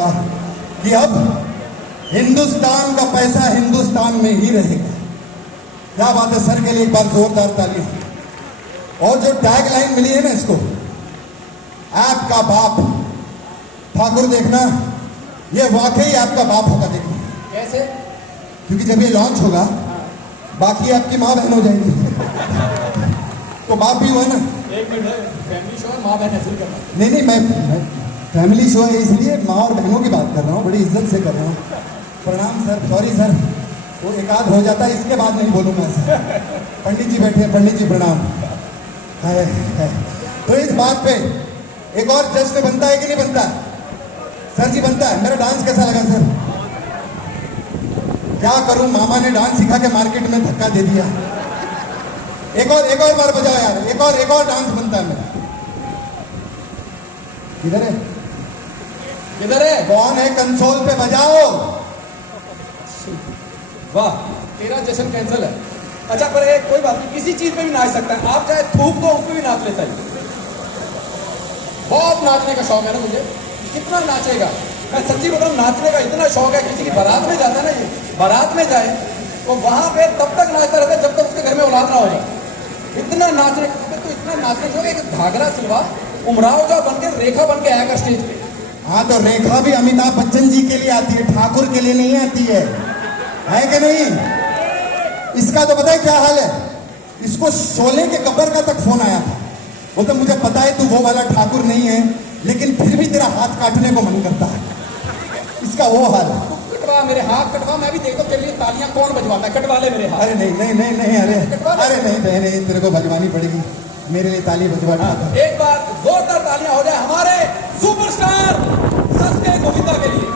दूंगा कि अब हिंदुस्तान का पैसा हिंदुस्तान में ही रहेगा। क्या बात है सर के लिए एक बार जोरदार ताली। और जो टैग लाइन मिली है ना इसको, ऐप का बाप ठाकुर, देखना ये वाकई आपका बाप होगा। देखिए कैसे? क्योंकि जब ये लॉन्च होगा बाकी आपकी माँ बहन हो जाएगी तो बाप भी हुआ ना। एक मिनट, फैमिली शो है, माँ बहन ऐसे करना। नहीं, मैं फैमिली शो है इसलिए माँ और बहनों की बात कर रहा हूँ, बड़ी इज्जत से कर रहा हूँ। प्रणाम सर, सॉरी सर, वो एक आध हो जाता है, इसके बाद नहीं बोलूँगा सर। पंडित जी बैठे हैं, पंडित जी प्रणाम। है। तो इस बात पे एक और जश्न बनता है कि नहीं बनता? सर जी बनता है। मेरा डांस कैसा लगा सर? क्या करूं, मामा ने डांस सिखा के मार्केट में धक्का दे दिया। एक और बार बजाओ यार, एक और डांस बनता है मेरा। किधर है? किधर है? कौन है कंसोल पे? बजाओ। वाह, तेरा जश्न कैंसिल है। अच्छा पर एक कोई बात नहीं, किसी चीज पे भी नाच सकता है। आप चाहे थूक दो उस पे भी नाच लेता है। बहुत नाचने का शौक है ना मुझे। कितना नाचेगा? मैं सच्ची बताऊं, नाचने का इतना शौक है। किसी की बारात में जाता है ना, ये बारात में जाए तो वहां पे तब तक नाचता रहता है जब तक उसके घर में औलाद ना हो जाए। इतना नाचने तो इतना नाचने शौक है कि घाघरा सिलवा उमराव जा बन के रेखा बन के आया कर स्टेज पे। हाँ तो रेखा भी अमिताभ बच्चन जी के लिए आती है, ठाकुर के लिए नहीं आती है कि नहीं? इसका तो पता है क्या हाल है? इसको शोले के गब्बर का तक फोन आया था। वो तो मुझे पता है तू वो वाला ठाकुर नहीं है, लेकिन फिर भी तेरा हाथ काटने को मन करता है। इसका वो हाल है। कटवा मेरे हाथ, कटवा, मैं भी देखो तेरे लिए तालियां कौन बजवाता है। कटवा ले मेरे हाथ। अरे नहीं, अरे नहीं, तेरे को बजवानी पड़ेगी। मेरे लिए ताली बजवा। एक बार जोरदार तालियां हो जाए हमारे सुपरस्टार सस्ते गोविंदा के लिए।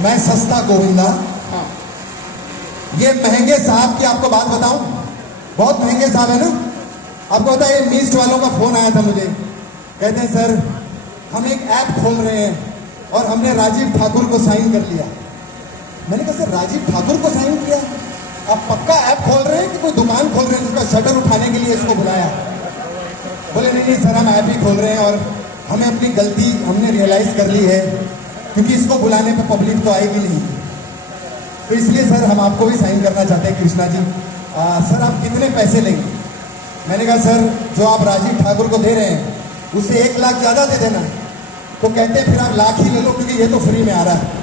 मैं सस्ता गोविंदा। हाँ। ये महंगे साहब की आपको बात बताऊं, बहुत महंगे साहब है ना। आपको पता है मीस्ट वालों का फोन आया था मुझे, कहते हैं सर हम एक ऐप खोल रहे हैं और हमने राजीव ठाकुर को साइन कर लिया। मैंने कहा सर राजीव ठाकुर को साइन किया? आप पक्का ऐप खोल रहे हैं कि कोई दुकान खोल रहे हैं जिसका शटर उठाने के लिए इसको बुलाया? बोले नहीं सर हम ऐप ही खोल रहे हैं और हमें अपनी गलती हमने रियलाइज कर ली है, क्योंकि इसको बुलाने पे पब्लिक तो आएगी नहीं, तो इसलिए सर हम आपको भी साइन करना चाहते हैं कृष्णा जी। सर आप कितने पैसे लेंगे? मैंने कहा सर जो आप राजीव ठाकुर को दे रहे हैं उससे 1 लाख ज्यादा दे देना। तो कहते हैं फिर आप लाख ही ले लो क्योंकि ये तो फ्री में आ रहा है।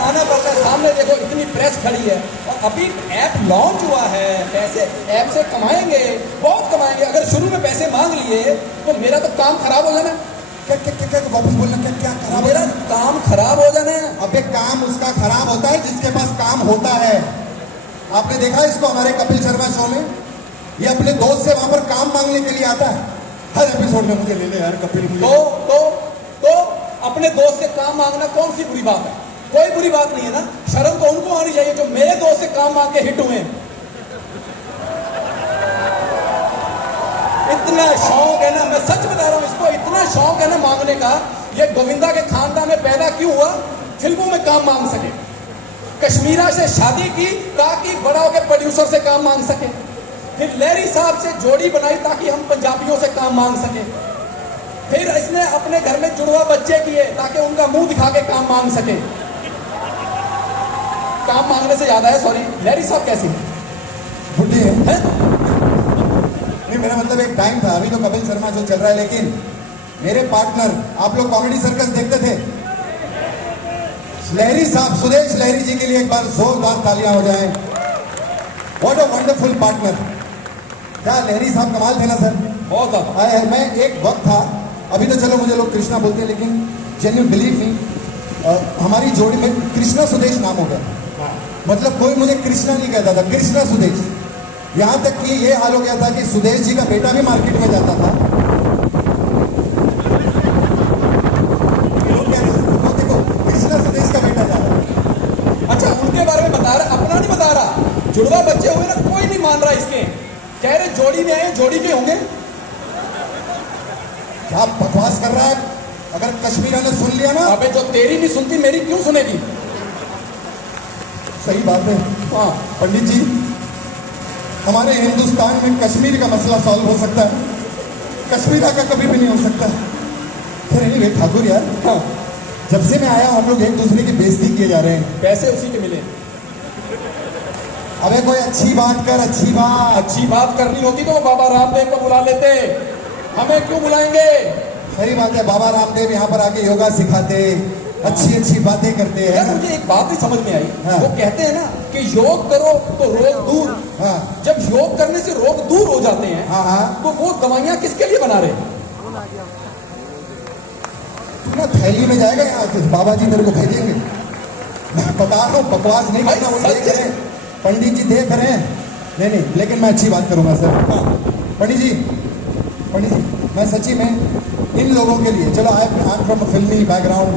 आना पड़ता है। सामने देखो इतनी प्रेस खड़ी है और अभी ऐप लॉन्च हुआ है। पैसे ऐप से कमाएंगे, बहुत कमाएंगे। अगर शुरू में पैसे मांग लिए तो मेरा तो काम खराब हो जाना। क्या वापस बोलना? क्या खराब? मेरा काम खराब हो जाना है। अबे काम उसका खराब होता है जिसके पास काम होता है। आपने देखा इसको हमारे कपिल शर्मा शो में, ये अपने दोस्त से वहां पर काम मांगने के लिए आता है। हर एपिसोड में मुझे ले ले यार कपिल। तो अपने दोस्त से काम मांगना कौन सी बुरी बात है? कोई बुरी बात नहीं है ना। शर्म तो उनको आनी चाहिए जो मेरे दोस्त से काम मांग के हिट हुए। इतना शौक है ना, मैं सच बता रहा हूं, इसको इतना शौक है ना मांगने का। ये गोविंदा के खानदान में पैदा क्यों हुआ? फिल्मों में काम मांग सके। कश्मीरा से शादी की ताकि बड़ा होकर प्रोड्यूसर से काम मांग सके। फिर लहरी साहब से जोड़ी बनाई ताकि हम पंजाबियों से काम मांग सके। फिर इसने अपने घर में जुड़वा बच्चे किए ताकि उनका मुंह दिखा के काम मांग सके। काम मांगने से याद आया, सॉरी, लहरी साहब कैसी बुढ़ी है? नहीं मेरा मतलब एक टाइम था, अभी तो कपिल शर्मा जो चल रहा है, लेकिन मेरे पार्टनर, आप लोग कॉमेडी सर्कस देखते थे? लहरी साहब, सुदेश लहरी जी के लिए एक बार जोरदार तालियां हो जाएं। What a wonderful partner. क्या लहरी साहब कमाल थे ना सर, बहुत ज्यादा। मैं एक वक्त था, अभी तो चलो मुझे लोग कृष्णा बोलते हैं, लेकिन जेन्युइन बिलीव मी हमारी जोड़ी में कृष्णा सुदेश नाम हो गया। मतलब कोई मुझे कृष्णा नहीं कहता था, कृष्णा सुदेश। यहां तक कि ये हाल हो गया था कि सुदेश जी का बेटा भी मार्केट में जाता था। देखो कृष्णा सुदेश का बेटा जा रहा है। अच्छा उनके बारे में बता रहा, अपना नहीं बता रहा। जुड़वा बच्चे हुए ना, कोई नहीं मान रहा इसके। कह रहे जोड़ी में आए, जोड़ी के होंगे। क्या बकवास कर रहा है? अगर कश्मीरा ने सुन लिया ना। अबे जो तेरी नहीं सुनती मेरी क्यों सुनेगी? सही बात है। हाँ पंडित जी, हमारे हिंदुस्तान में कश्मीर का मसला सॉल्व हो सकता है। कश्मीरा का कभी भी नहीं हो सकता। फिर anyway, ठाकुर यार, हाँ, जब से मैं आया हम लोग एक दूसरे की बेइज्जती किए जा रहे हैं। पैसे उसी के मिले। अबे कोई अच्छी बात कर, अच्छी बात। अच्छी बात करनी होती तो वो बाबा रामदेव को बुला लेते, हमें क्यों बुलाएंगे? सही बात है, बाबा रामदेव यहाँ पर आके योगा सिखाते, अच्छी अच्छी बातें करते यार हैं। मुझे एक बात ही समझ में आई, हाँ। वो कहते हैं ना कि योग करो तो रोग दूर। हाँ जब योग करने से रोग दूर हो जाते हैं, हाँ हाँ, तो वो दवाइयां किसके लिए बना रहे हैं? तू ना थैली में जाएगा यहाँ से, बाबा जी तेरे को भेजेंगे। मैं बता रहा हूँ, बकवास नहीं करना, वो भाई, देख रहे हैं, पंडित जी देख रहे हैं। नहीं नहीं, लेकिन मैं अच्छी बात करूंगा सर। हाँ, पंडित जी, मैं सच्ची में इन लोगों के लिए, चलो आई एम फ्रॉम फिल्मी बैकग्राउंड,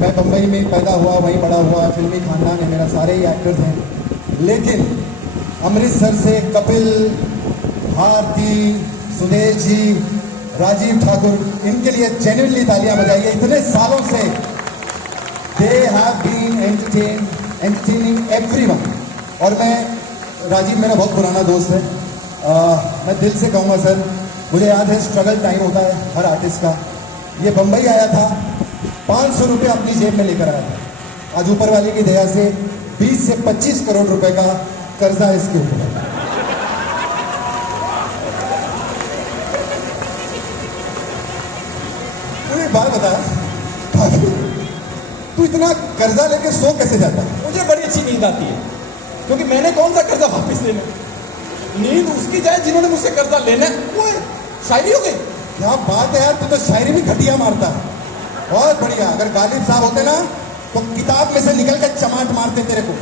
मैं बम्बई में पैदा हुआ, वहीं बड़ा हुआ, फिल्मी खानदान है मेरा, सारे ही एक्टर्स हैं। लेकिन अमृतसर से कपिल, भारती, सुदेश जी, राजीव ठाकुर, इनके लिए जेन्युइनली तालियां बजाइए। इतने सालों से they have been entertaining everyone. और मैं, राजीव मेरा बहुत पुराना दोस्त है, मैं दिल से कहूँगा सर, मुझे याद है स्ट्रगल टाइम होता है हर आर्टिस्ट का। ये बम्बई आया था, 500 रुपये अपनी जेब में लेकर आया था। आज ऊपर वाले की दया से 20 से 25 करोड़ रुपए का कर्जा इसके ऊपर है। तू एक बात बता, तू इतना कर्जा लेके सो कैसे जाता है? मुझे बड़ी अच्छी नींद आती है, क्योंकि मैंने कौन सा कर्जा वापस लेना? नींद उसकी जाए जिन्होंने मुझसे कर्जा लेना है। वो शायरी हो गई। क्या बात है यार, तू तो शायरी भी घटिया मारता है। बहुत बढ़िया। अगर गालिब साहब होते ना तो किताब में से निकल कर चमाट मारते तेरे को।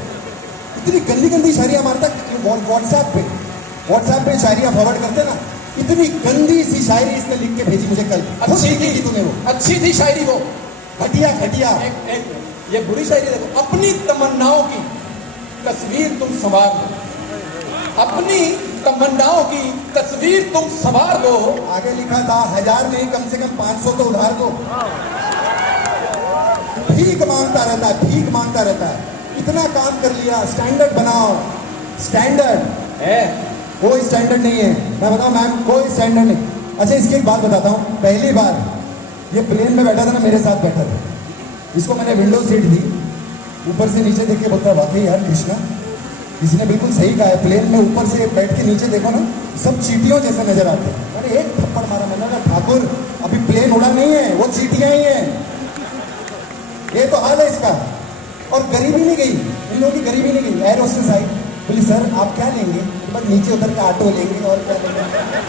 इतनी गंदी गंदी शायरियां मारता। व्हाट्सएप पे शायरियां फॉरवर्ड करते ना, इतनी गंदी सी शायरी इसने लिख के भेजी मुझे कल। अच्छी थी तूने वो, अच्छी थी शायरी वो। घटिया घटिया। ये बुरी शायरी देखो। अपनी तमन्नाओं की तस्वीर तुम संवार दो, अपनी तमन्नाओं की तस्वीर तुम संवार दो। आगे लिखा था 1000 नहीं, कम से कम 500 तो उधार दो। भीख मांगता रहता है, भीख मांगता रहता है। इतना काम कर लिया, स्टैंडर्ड बनाओ। स्टैंडर्ड है, कोई स्टैंडर्ड नहीं है। मैं बताऊं मैम, कोई स्टैंडर्ड नहीं। अच्छा, इसकी एक बात बताता हूँ। पहली बार ये प्लेन में बैठा था ना, मेरे साथ बैठा था, इसको मैंने विंडो सीट दी, ऊपर से नीचे देख के बोलता है वाकई यार कृष्णा, इसने बिल्कुल सही कहा है। प्लेन में ऊपर से बैठ के नीचे देखो ना, सब चींटियों जैसे नजर आते हैं। मैंने एक थप्पड़ मारा, मैंने कहा ठाकुर अभी प्लेन उड़ा नहीं है, वो चींटियां ही हैं। ये तो हाल है इसका। और गरीबी नहीं गई, इन लोगों की गरीबी नहीं गई। एयर होस्टेस आई, बोली सर आप क्या लेंगे? बस नीचे उतर के ऑटो लेंगे और क्या लेंगे।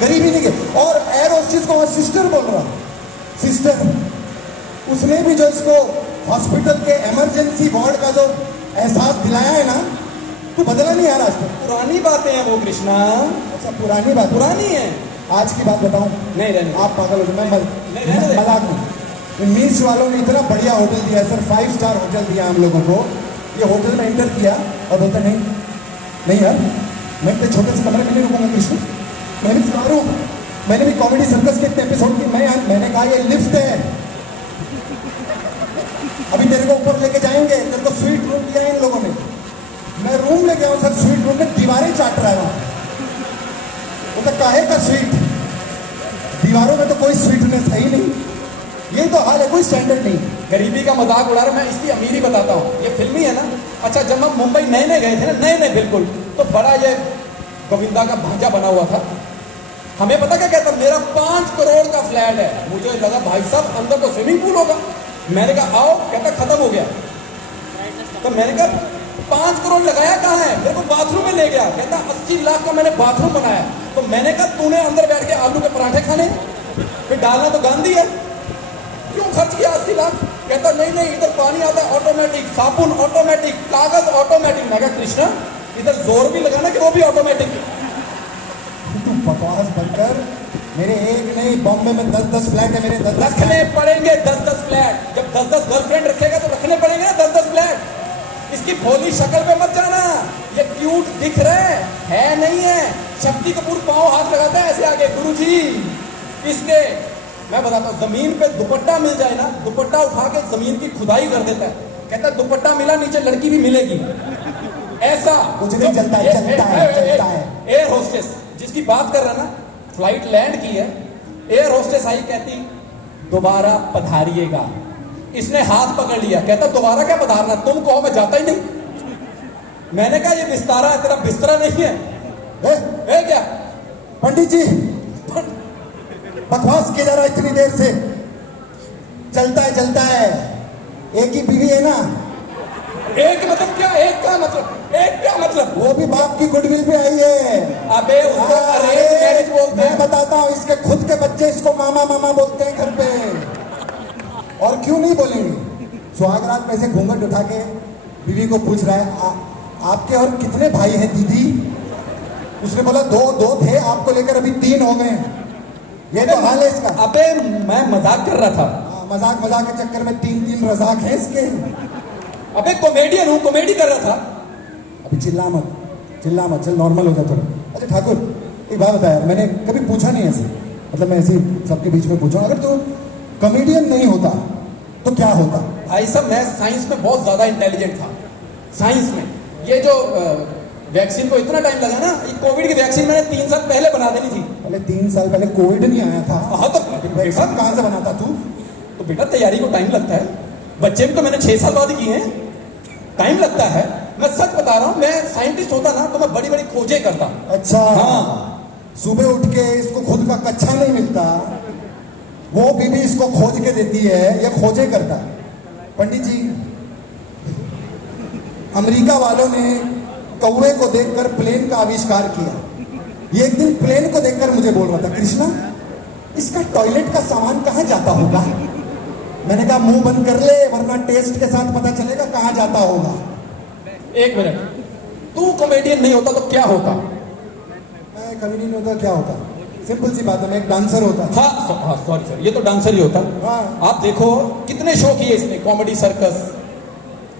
गरीबी नहीं गई। और एयर होस्टेस को सिस्टर बोल रहा, सिस्टर। उसने भी जो इसको हॉस्पिटल के इमरजेंसी वार्ड का जो एहसास दिलाया है ना, तो बदला नहीं यार आज तक। पुरानी बातें हैं वो कृष्णा। अच्छा, पुरानी बात, पुरानी है। आज की बात बताऊं? नहीं रहने, आप पागल हो गए। मैं नहीं, रहने दे। मजाक नहीं। मीस वालों ने इतना बढ़िया होटल दिया सर, 5 स्टार होटल दिया हम लोगों को। ये होटल में एंटर किया और बोलता नहीं यार, मैं इतने छोटे से कमरे में नहीं रुकूंगा कृष्ण, मैं भी तैयार हूँ। मैंने भी कॉमेडी सर्कस के इतने एपिसोड की। मैंने कहा ये लिफ्ट है, अभी तेरे को ऊपर लेके जाएंगे। तेरे को स्वीट रूम दिया इन लोगों ने। मैं रूम लेके आऊँ सर, स्वीट रूम में दीवारें चाट रहा है वहां। वो तो काहे का स्वीट, दीवारों में तो कोई स्वीटनेस है ही नहीं। ये तो हाल है, कोई स्टैंडर्ड नहीं। गरीबी का मजाक उड़ा रहा। मैं इसकी अमीरी बताता हूँ। ये फिल्मी है ना। अच्छा, जब हम मुंबई नए गए थे ना, नए बिल्कुल, तो बड़ा ये गोविंदा का भांजा बना हुआ था। हमें पता क्या कहता, मेरा 5 करोड़ का फ्लैट है। मुझे लगा भाई साहब अंदर तो स्विमिंग पूल होगा। मैंने कहा आओ, कहता खत्म हो गया। तो मैंने कहा 5 करोड़ लगाया कहाँ है? मेरे को बाथरूम में ले गया। कहता 80 लाख का मैंने बाथरूम बनाया। तो मैंने कहा तूने अंदर बैठ के आलू के पराठे खाने, फिर डालना तो गांधी है, क्यों खर्च किया 80 लाख? कहता नहीं इधर पानी आता है ऑटोमेटिक, साबुन ऑटोमेटिक, कागज ऑटोमेटिक। मैं कहा कृष्णा इधर जोर भी लगाना कि वो भी ऑटोमेटिक। तू बकवास बनकर, मेरे एक नहीं, बॉम्बे में 10-10 फ्लैट है मेरे। 10 रखने पड़ेंगे 10-10 फ्लैट। जब 10-10 गर्लफ्रेंड रखेगा तो रखने पड़ेंगे ना 10-10 फ्लैट। इसकी भोली शक्ल पे मत जाना। ये क्यूट दिख रहे है नहीं है। शक्ति कपूर पांव हाथ लगाता है ऐसे आगे, गुरुजी इसके। मैं बताता हूँ, जमीन पे दुपट्टा मिल जाए ना, दुपट्टा उठा के जमीन की खुदाई कर देता है। कहता है दुपट्टा मिला, नीचे लड़की भी मिलेगी। ऐसा कुछ नहीं चलता है, चलता है। एयर होस्टेस जिसकी बात कर रहा ना, फ्लाइट लैंड की है, एयर होस्टेस आई, कहती दोबारा पधारिएगा। इसने हाथ पकड़ लिया, कहता दोबारा क्या पधारना, तुम कहो, मैं जाता ही नहीं। मैंने कहा ये बिस्तारा है, तेरा बिस्तरा नहीं है। ए क्या पंडित जी बकवास किया जा रहा है इतनी देर से। चलता है, एक ही बीवी है ना। एक मतलब क्या, एक क्या मतलब, एक क्या मतलब? वो भी बाप की गुडविल पे आई है। अबे उसको अरेंज मैरिज बोलते मैं हैं। बताता हूँ, इसके खुद के बच्चे इसको मामा मामा बोलते हैं घर पे। और क्यों नहीं बोलेंगे? सुहागरात में से घूंघट उठा के बीवी को पूछ रहा है, आपके और कितने भाई हैं दीदी? उसने बोला दो थे, आपको लेकर अभी 3 हो गए। ये तो हाल है इसका। अबे मैं मजाक कर रहा था। मजाक के चक्कर में 3 रजाक है इसके। अबे कॉमेडियन हूँ, कॉमेडी कर रहा था। अभी चिल्ला मत, चल नॉर्मल हो जा थोड़ा। अच्छा ठाकुर, एक बात बताया, मैंने कभी पूछा नहीं ऐसे, मतलब मैं ऐसे सबके बीच में पूछा, अगर तू कॉमेडियन नहीं होता तो क्या होता? भाई साहब मैं साइंस में बहुत ज्यादा इंटेलिजेंट था। साइंस में ये जो वैक्सीन को इतना टाइम लगा ना, ये कोविड की वैक्सीन मैंने 3 साल पहले बना देनी थी। पहले 3 साल पहले कोविड नहीं आया था। हाँ तो वैक्सीन कहाँ से बनाता तू? तो बेटा तैयारी को टाइम लगता है। बच्चे भी तो मैंने 6 साल बाद किए हैं, टाइम लगता है। मैं सच बता रहा हूँ, मैं साइंटिस्ट होता ना तो मैं बड़ी बड़ी खोजें करता। अच्छा हाँ। सुबह उठ के इसको खुद का कच्चा नहीं मिलता, वो बीबी इसको खोज के देती है, ये खोजे करता। पंडित जी, अमेरिका वालों ने कौवे को देखकर प्लेन का आविष्कार किया। ये एक दिन प्लेन को देखकर मुझे बोल रहा था, कृष्णा इसका टॉयलेट का सामान कहाँ जाता होगा? मैंने कहा मुंह बंद कर ले, वरना टेस्ट के साथ पता चलेगा कहाँ जाता होगा। एक मिनट, तू कॉमेडियन नहीं होता तो क्या होता? मैं कॉमेडियन होता क्या होता? सिंपल सी बात है, मैं एक डांसर होता। हाँ सॉरी, ये तो डांसर ही होता। हाँ। आप देखो कितने शो किए इसने, comedy circus,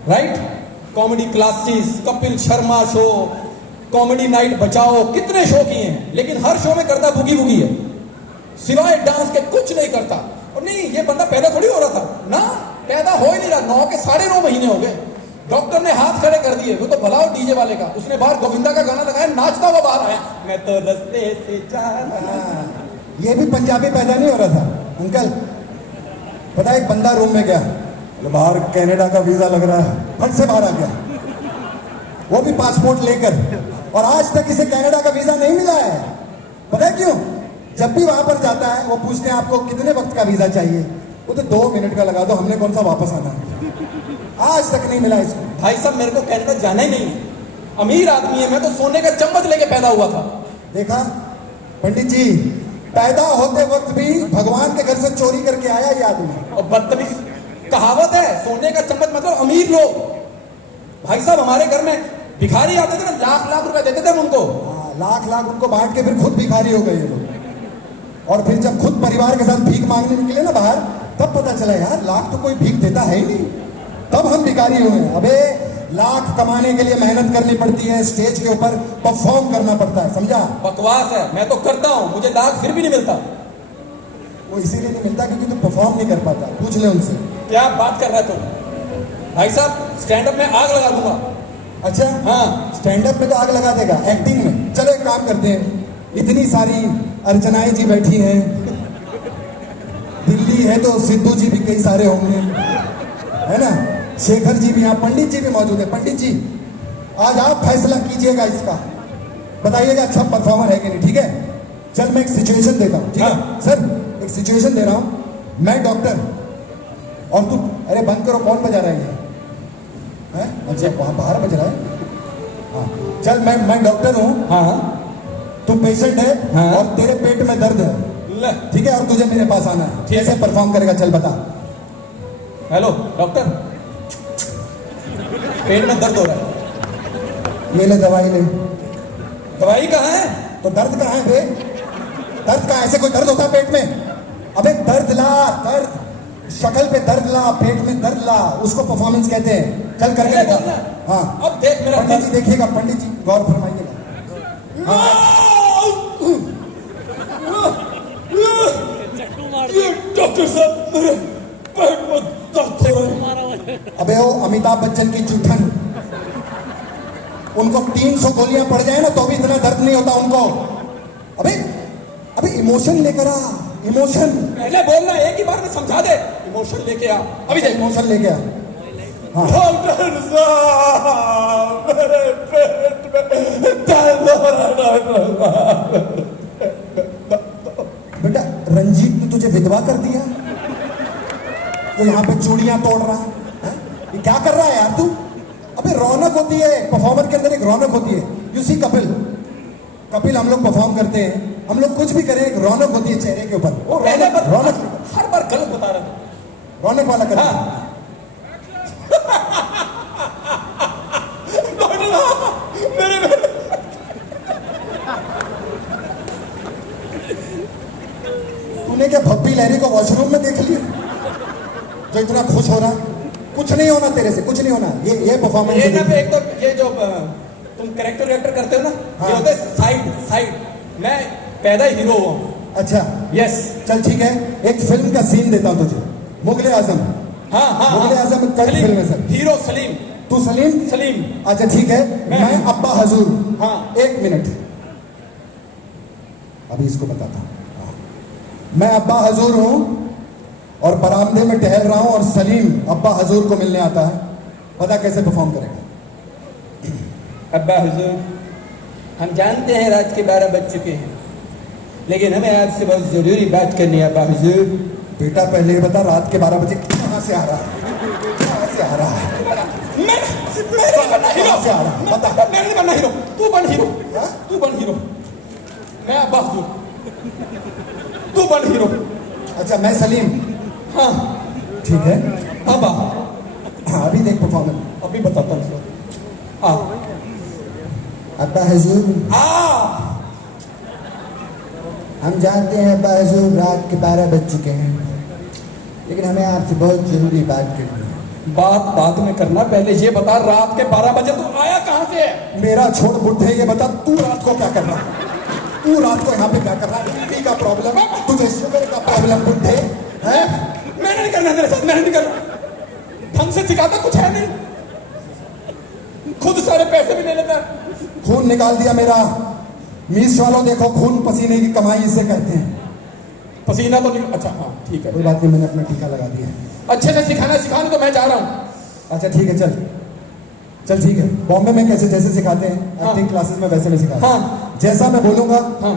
right, comedy classes, Kapil Sharma show, comedy night बचाओ, कितने शो किए हैं, लेकिन हर शो में करता बुगी बुगी है, सिवाय डांस के कुछ नहीं करता। और नहीं, ये बंदा पैदा थोड़ी हो रहा था ना, पैदा हो ही नहीं रहा। 9 के 9.5 महीने हो गए, डॉक्टर ने हाथ खड़े कर दिए। वो तो भला हो डीजे वाले का, उसने बाहर गोविंदा का गाना लगाया, नाचता हुआ बाहर आया, मैं तो रस्ते से जाना। ये भी पंजाबी पैदा नहीं हो रहा था अंकल। पता है, एक बंदा रूम में गया, बाहर कनाडा का वीजा लग रहा है, फट से बाहर आ गया, वो भी पासपोर्ट लेकर, और आज तक इसे कनाडा का वीजा नहीं मिला है। पता है क्यों? जब भी वहां पर जाता है वो पूछते हैं आपको कितने वक्त का वीजा चाहिए, वो तो 2 मिनट का लगा दो, हमने कौन सा वापस आना है। आज तक नहीं मिला इसको। भाई साहब मेरे को कनाडा जाना ही नहीं है, अमीर आदमी है मैं, तो सोने का चम्मच लेके पैदा हुआ था। देखा पंडित जी, पैदा होते वक्त भी भगवान के घर से चोरी करके आया ये आदमी। और बदतमीज कहावत है, सोने का चम्मच मतलब अमीर लोग। भाई साहब हमारे घर में भिखारी आते थे ना, लाख रुपए देते थे हम उनको। लाख उनको बांट के फिर खुद भिखारी हो गए ये लोग। और फिर जब खुद परिवार के साथ भीख मांगने निकले ना बाहर, तब पता चला यार लाख तो कोई भीख देता है ही नहीं, तब हम भिखारी हुए। अबे लाख कमाने के लिए मेहनत करनी पड़ती है, स्टेज के ऊपर परफॉर्म करना पड़ता है, समझा? बकवास है, मैं तो करता हूँ, मुझे लाख फिर भी नहीं मिलता। वो इसीलिए नहीं मिलता क्योंकि तू परफॉर्म नहीं कर पाता, पूछ ले उनसे। क्या बात कर रहा है तुम? भाई साहब स्टैंड अप में आग लगा दूंगा। अच्छा हाँ, स्टैंड अप में तो आग लगा देगा, एक्टिंग में चलो एक काम करते हैं, इतनी सारी अर्चनाएं जी बैठी हैं, दिल्ली है तो सिद्धू जी भी कई सारे होंगे, है ना, शेखर जी भी यहाँ, पंडित जी भी मौजूद है। पंडित जी आज आप फैसला कीजिएगा इसका, बताइएगा अच्छा परफॉर्मर है कि नहीं, ठीक है? चल मैं एक सिचुएशन देता हूँ, ठीक है? हाँ। सर एक सिचुएशन दे रहा हूँ, मैं डॉक्टर और तू, अरे बंद करो, कौन बजा रहा है ये? अच्छा वहाँ बाहर बज रहा है। हाँ चल, मैं डॉक्टर हूँ, हाँ, तू पेशेंट है, हाँ। और तेरे पेट में दर्द है, ले, ठीक है, और तुझे मेरे पास आना है, ठीक है। कैसे परफॉर्म करेगा चल बता। हेलो डॉक्टर, पेट में दर्द हो रहा है, ये ले दवाई ले। दवाई कहाँ है? तो दर्द कहाँ है बे? दर्द कहाँ? ऐसे कोई दर्द होता है पेट में? अबे दर्द ला, दर्द, शक्ल पे दर्द ला, पेट में दर्द ला, उसको परफॉर्मेंस कहते हैं। चल करके अरे दिखा। बोलना। हाँ अब देख मेरा पंडित जी देखिएगा, पंडित जी गौर फरमाइएगा। ये डॉक्टर साहब मेरे पेट में दर्द हो रहा है। अबे वो अमिताभ बच्चन की चुठन, उनको 300 गोलियां पड़ जाए ना तो भी इतना दर्द नहीं होता उनको। अबे अबे इमोशन लेकर आ, इमोशन। पहले बोलना, एक ही बार में समझा दे। इमोशन लेके आ, अभी देख। इमोशन लेके आ। हाँ। डॉक्टर साहब, मेरे पेट में दर्द हो रहा है। बेटा रंजीत ने तुझे विधवा कर दिया, तो यहाँ पे चूड़ियां तोड़ रहा है? ये क्या कर रहा है यार तू? अबे रौनक होती है परफॉर्मर के अंदर, एक रौनक होती है। यू सी कपिल हम लोग परफॉर्म करते हैं, हम लोग कुछ भी करें, एक रौनक होती है चेहरे के ऊपर। वो पहले बार रौनक, हर बार गलत बता रहा था। रौनक वाला कर। हाँ। डॉक्टर साहब, मेरे तूने क्या भप्पी लहरी को वॉशरूम में देख लिया जो इतना खुश हो रहा? कुछ नहीं होना तेरे से, कुछ नहीं होना। ये परफॉर्मेंस ये ना पे एक तो ये जो तुम कैरेक्टर करते हो ना, हाँ। ये होते साइड। मैं पैदा हीरो हूँ। अच्छा यस। चल ठीक है, एक फिल्म का सीन देता हूं तुझे। मुगले आजम। हाँ मुगले आजम कल फिल्म है सर। हीरो सलीम। तू सलीम? सलीम। अच्छा ठीक है, मैं अब्बा हजूर। हाँ। 1 मिनट, अभी इसको बताता हूं। मैं अब्बा हजूर हूं और बरामदे में टहल रहा हूं और सलीम अब्बा हजूर को मिलने आता है। पता कैसे परफॉर्म करेगा? अब्बा हुजूर, हम जानते हैं रात के 12 बज चुके हैं, लेकिन हमें आपसे बहुत जरूरी बात करनी है। अब्बा हुजूर। बेटा पहले ये बता, रात के 12 बजे कहां से आ रहा है? कहां से आ रहा है? मैं नहीं बनना हीरो। से आ रहा है? बता। मैं नहीं बनना हीरो, तू बन हीरो। हाँ? तू बन हीरो। मैं अब्बा हुजूर, तू बन हीरो। अच्छा मैं सलीम। हाँ ठीक है, अब्बा। हाँ अभी देख परफॉर्मेंस। अभी बताता हूँ। अब्बा हजूर, हम जानते हैं अब्बा हजूर रात के 12 बज चुके हैं, लेकिन हमें आपसे बहुत जरूरी बात करनी है। बात बाद में करना, पहले ये बता रात के 12 बजे तू आया कहाँ से है? मेरा छोड़ बुढ़े, ये बता तू रात को क्या कर रहा है? तू रात को यहाँ पे क्या कर रहा है? बीपी का प्रॉब्लम है तुझे, शुगर का प्रॉब्लम बुढ़े है? मैंने नहीं करना तेरे साथ, मैंने नहीं करना। ढंग से सिखाता कुछ है नहीं, खुद सारे पैसे भी ले लेता है। खून निकाल दिया मेरा। मीस वालों देखो, खून पसीने की कमाई इसे कहते हैं। पसीना तो नहीं। अच्छा हाँ ठीक है, कोई बात नहीं, मैंने अपना टीका लगा दिया। अच्छे से सिखाने तो मैं जा रहा हूँ। अच्छा ठीक है, चल ठीक है। बॉम्बे में कैसे जैसे सिखाते हैं हाँ। एक्टिंग क्लासेस में, वैसे में सिखाते हैं। हाँ। जैसा मैं बोलूंगा हाँ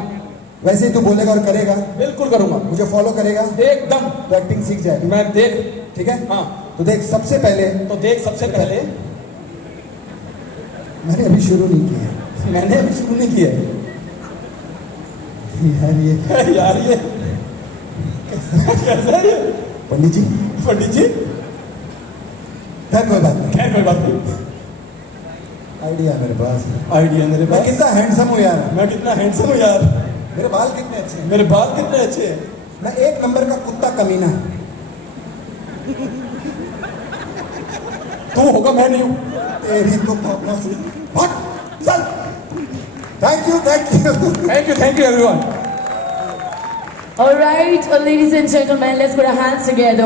वैसे ही तू बोलेगा और करेगा। बिल्कुल करूंगा, मुझे फॉलो करेगा एकदम। तो एक्टिंग सीख जाएगा। मैं देख। ठीक है। हाँ तो देख, सबसे पहले तो देख, सबसे पहले मैंने अभी शुरू नहीं किया है। मैंने अभी शुरू नहीं किया है। यार ये कैसा है ये? पंडित जी, पंडित जी, खैर कोई बात नहीं, खैर कोई बात नहीं। आइडिया है मेरे पास। आइडिया मेरे मैं पास। कितना हैंडसम हूँ यार, मैं कितना हैंडसम हूँ यार, मेरे बाल कितने अच्छे हैं, मेरे बाल कितने अच्छे हैं। मैं 1 नंबर का कुत्ता कमीना है। तू होगा, मैं नहीं हूँ। तेरी तो भावना से हट, चल। Thank you thank you everyone. All right, ladies and gentlemen, let's put our hands together.